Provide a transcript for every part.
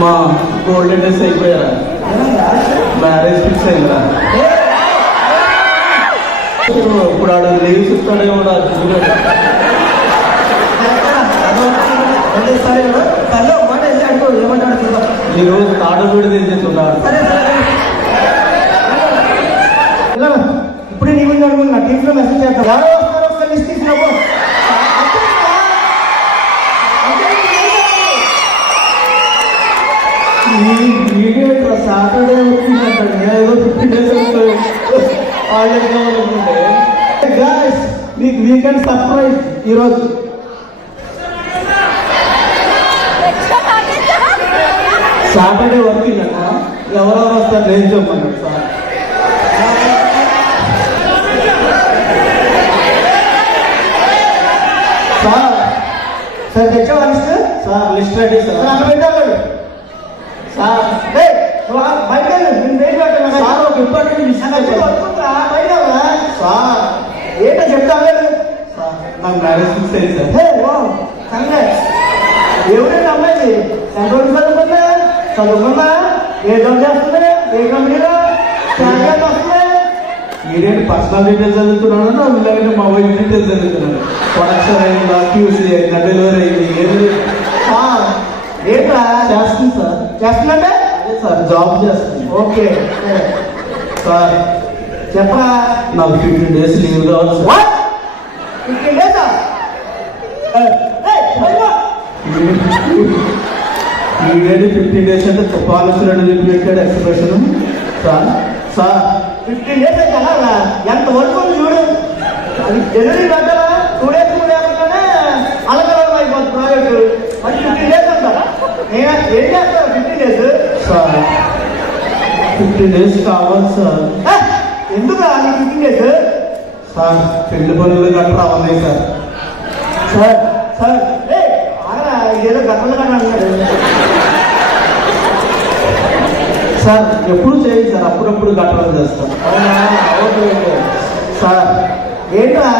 మా golden days అయిపోయారా? Marriage fix అయిందా? ఇప్పుడు ఆడ లీవ్స్ ఇస్తాడేమో ఈరోజు తాడు కూడా తెలిసేస్తున్నారు. ఇప్పుడు నీ ముందు అడుగుతున్నా టీంలో మెసేజ్ చేస్తాను. ఎవరో వస్తారో ఒకసారి లిస్ట్ తీసుకున్నావు. సాటర్డే వచ్చిందంటే ఏదో 50 days గాయ్స్ మీకు వీకెండ్ సర్ప్రైజ్ ఈరోజు. సాటర్డే వర్కింగ్ అన్న ఎవరెవరు వస్తారు నేను చెప్పమన్నాడు సార్. సార్ తెచ్చావా list? Sir list ready sir. అక్కడ పెట్టాడు సార్. బయట సార్ ఒక ఇంపార్టెంట్ విషయం సార్. ఏంటో చెప్తావే సార్ నాకు మ్యారేజ్ ఫిక్స్ అయ్యింది సార్. కంగ్రాట్స్. ఎవరైనా అమ్మాయి చదువుకుందా చదువుకుందా ఏ జాబ్ చేస్తుంది ఏ కంపెనీలో శాలరీ వస్తుంది? ఈడేంటి పర్సనల్ డీటెయిల్స్ చదువుతున్నాను లేదంటే మొబైల్ డీటెయిల్స్ చదువుతున్నాను. ప్రొడక్షన్ అయిందా క్యూసీ అయిందా డెలివరీ అయింది ఏది ఏంట్రా చేస్తుంది సార్. చేస్తుందంటే అదే సార్ జాబ్ చేస్తుంది. ఓకే సార్ చెప్పరా. నాకు 15 days లీవ్ కావాలి సార్. 15 days ఈడేంటి 15 days అంటే తుఫాను రెండు చెప్పి పెట్టాడు ఎక్స్ప్రెషన్. సార్ సార్ 15 days అయితే అలా ఎంత వర్క్ ఉంది చూడు. అది డెలివరీ పెట్టాలా 2 days లేకుండానే అలగలం అయిపోతుంది ప్రాజెక్టు. మరి 15 days అంటారా? నేను ఏం చేస్తాను 15 days? సార్ 15 days కావాలి సార్. ఎందుకు నీకు 15 days? సార్ పెళ్లి పనులు గట్రా ఉన్నాయి సార్. సార్ సార్ ఇదేదో గతంలో కానీ అంటున్నాడు సార్. ఎప్పుడు చేయండి సార్, అప్పుడప్పుడు గట్రా చేస్తాం. అవునా? ఓకే ఓకే సార్ ఏంట్రా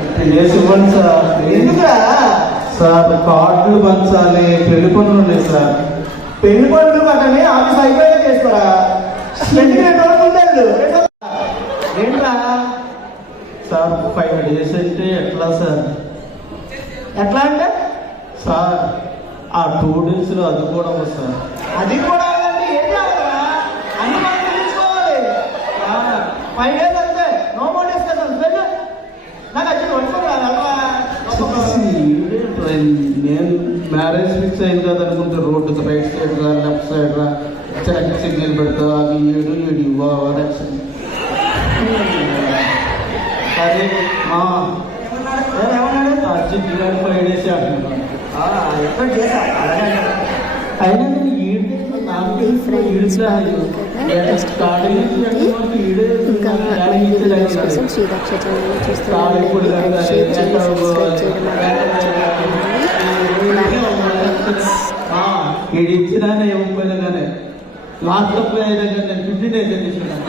15 days ఇవ్వండి సార్. ఎందుకురా? సార్ కార్డులు పంచాలి, పెళ్లి పనులు ఉన్నాయి సార్. పెళ్లి పనులు కట్టని ఆఫీస్ అయిపోయాక చేసుకోరా. 2 రోజులు ఉండదు. ఏంట్రా సార్ 5 days అంటే ఎట్లా సార్? ఎట్లా అంటే సార్ ఆ 2 days లో అది కూడా సార్. అది కూడా అంటే ఏం చేయాలరా? అన్ని మనం తెలుసుకోవాలి. 5 days అంతే, నో మోర్ డేస్ కదా. నాకు వచ్చి నేను మ్యారేజ్ ఫిక్స్ అయింది కదా అనుకుంటే రోడ్డుకి రైట్ సైడ్ రా లెఫ్ట్ సైడ్ రా సిగ్నల్ పెడతా అవి ఏడు అదే ఏమన్నాడు? అర్జెంట్ 5 days అంటున్నాను. ఎక్కడ చేసా అయినా నేను ఇచ్చినా ఇవ్వకపోయినా కానీ లాస్ట్ అయినా కానీ నేను 15 days తీసుకున్నాను.